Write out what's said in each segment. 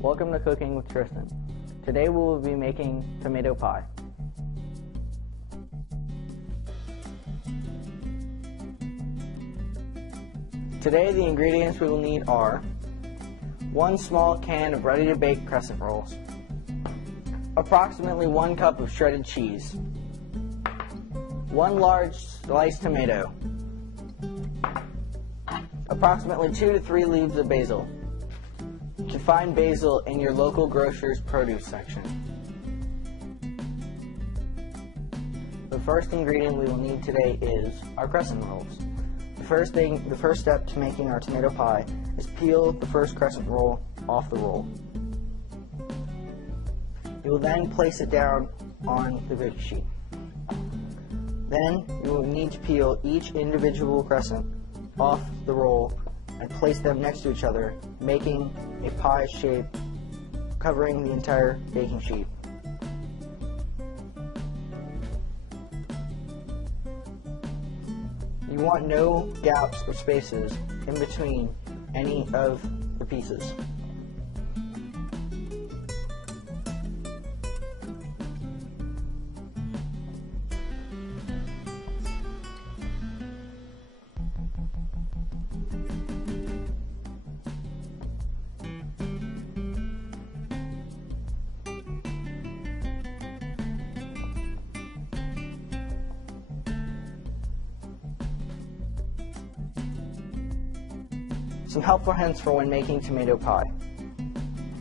Welcome to Cooking with Tristan. Today we will be making tomato pie. Today the ingredients we will need are 1 small can of ready-to-bake crescent rolls, approximately 1 cup of shredded cheese, 1 large sliced tomato, approximately 2 to 3 leaves of basil. You can find basil in your local grocer's produce section. The first ingredient we will need today is our crescent rolls. The first step to making our tomato pie is peel the first crescent roll off the roll. You will then place it down on the baking sheet. Then you will need to peel each individual crescent off the roll and place them next to each other, making a pie shape covering the entire baking sheet. You want no gaps or spaces in between any of the pieces. Some helpful hints for when making tomato pie.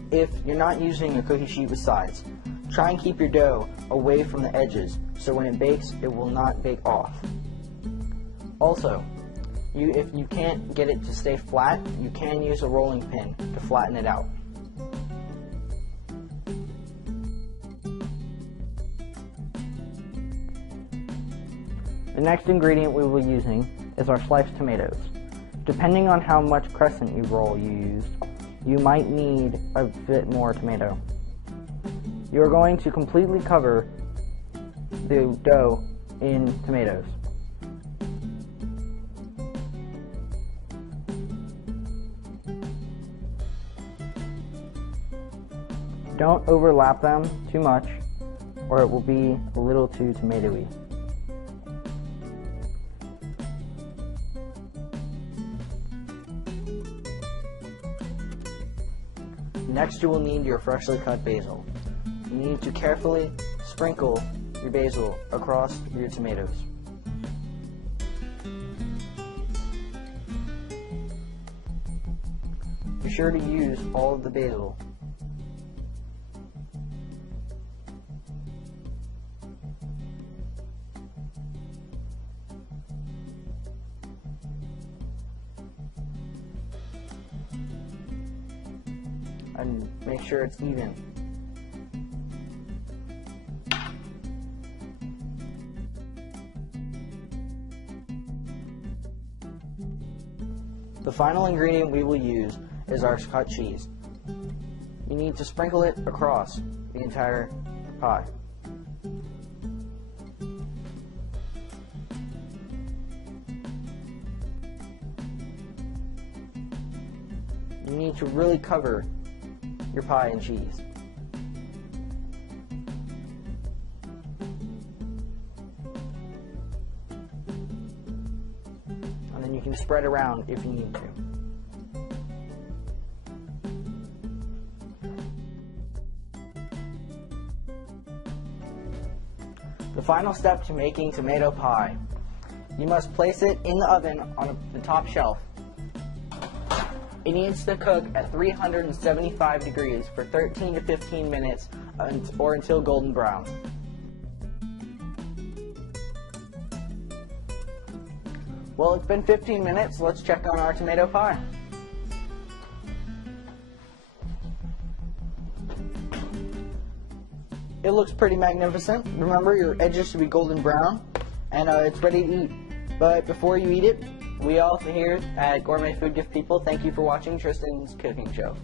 If you're not using a cookie sheet with sides, try and keep your dough away from the edges so when it bakes, it will not bake off. Also, if you can't get it to stay flat, you can use a rolling pin to flatten it out. The next ingredient we will be using is our sliced tomatoes. Depending on how much crescent roll you used, you might need a bit more tomato. You are going to completely cover the dough in tomatoes. Don't overlap them too much, or it will be a little too tomatoey. Next, you will need your freshly cut basil. You need to carefully sprinkle your basil across your tomatoes. Be sure to use all of the basil. And make sure it's even. The final ingredient we will use is our cut cheese. You need to sprinkle it across the entire pie. You need to really cover your pie and cheese. And then you can spread around if you need to. The final step to making tomato pie. You must place it in the oven on the top shelf. It needs to cook at 375 degrees for 13 to 15 minutes or until golden brown. Well, it's been 15 minutes. Let's check on our tomato pie. It looks pretty magnificent. Remember, your edges should be golden brown, and it's ready to eat. But before you eat it, we all here at Gourmet Food Gift People thank you for watching Tristan's cooking show.